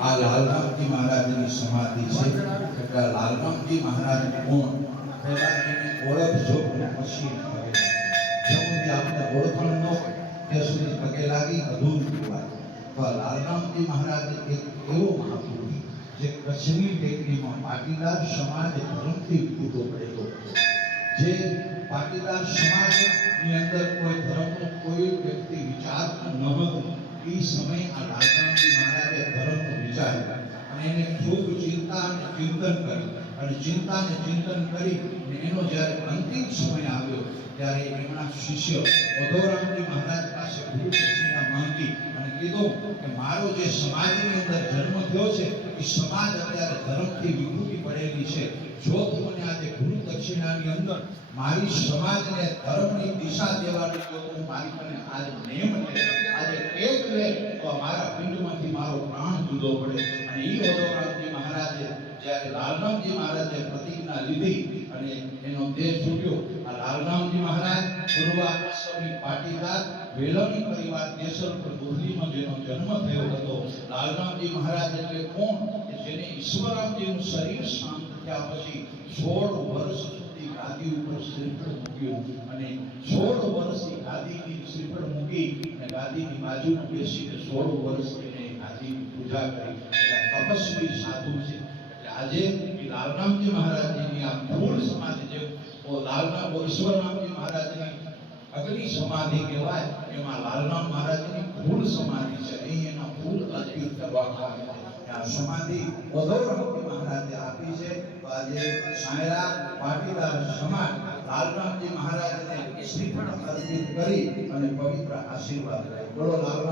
આ લાલરામજી મહારાજની સમાધિ છે એટલે લાલરામજી મહારાજ કોણ પહેલા એને ઓળખજો અને પછી પગે જ્યાં સુધી આપણે ઓળખણ ન હોય ત્યાં સુધી પગે લાગી અધૂરું કહેવાય તો આ લાલરામજી મહારાજ એક એવો મહાપુરુષ જે કચ્છની ટેકરીમાં પાટીદાર સમાજ ધર્મથી તૂટો પડેલો હતો જે પાટીદાર સમાજની અંદર કોઈ ધર્મનો કોઈ એ સમય આ લાલરામજી મહારાજે ધર્મનો વિચાર અને એને ખૂબ ચિંતા અને ચિંતન કર્યું. અને ચિંતા અને ચિંતન કરી એનો જ્યારે અંતિમ સમય આવ્યો, ત્યારે એમના શિષ્ય ઓધોરામજી મહારાજ પાસે ગુરુ દક્ષિણા માંગી અને કીધું કે મારો જે સમાજની અંદર જન્મ થયો છે, એ સમાજ અત્યારે ધર્મથી વિકૃતિ પડેલી છે. જો મને આજે ગુરુ દક્ષિણાની અંદર મારી સમાજને ધર્મની દિશા દેવાની તો હું મારી મને આજ નેમ લે આજે એક લે તો મારા પિંડમાંથી મારો જુદો પડે. અને એ ઓદોરામજી મહારાજે જ્યારે લાલરામજી મહારાજે પ્રતિજ્ઞા લીધી અને એનો દેહ છૂટ્યો. આ લાલરામજી મહારાજ પૂર્વાશ્રમી પાટીદાર, વેલણી પરિવાર કેસરપુર પર જેનો જન્મ થયો હતો. લાલરામજી મહારાજ એટલે કોણ? કે જેને ઈશ્વરામજીનું શરીર શાંત થયા પછી સોળ વર્ષ સુધી ગાદી ઉપર શ્રીફળ મૂક્યું. અને સોળ વર્ષથી ગાદીની શ્રીફળ મૂકી અને ગાદીની બાજુમાં બેસીને સોળ વર્ષ એને ગાદીની પૂજા કરી એટલે તપસ્વી સાધુ છે એટલે આજે એ લાલરામજી મહારાજની આ મૂળ સમાધિ જે ઓ લાલરામ ઓ ઈશ્વરરામજી મહારાજની અગલી સમાધિ કહેવાય એમાં લાલરામ મહારાજની મૂળ સમાધિ છે અહીં એના ફૂલ અર્પિત કરવામાં આવે છે આ સમાધિ ઓધવરામજી મહારાજે આપી છે તો આજે સાયરા પાટીદાર સમાજ લાલરામજી મહારાજને શ્રીફળ અર્પિત કરી અને પવિત્ર આશીર્વાદ લે બોલો લાલરામજી મહારાજ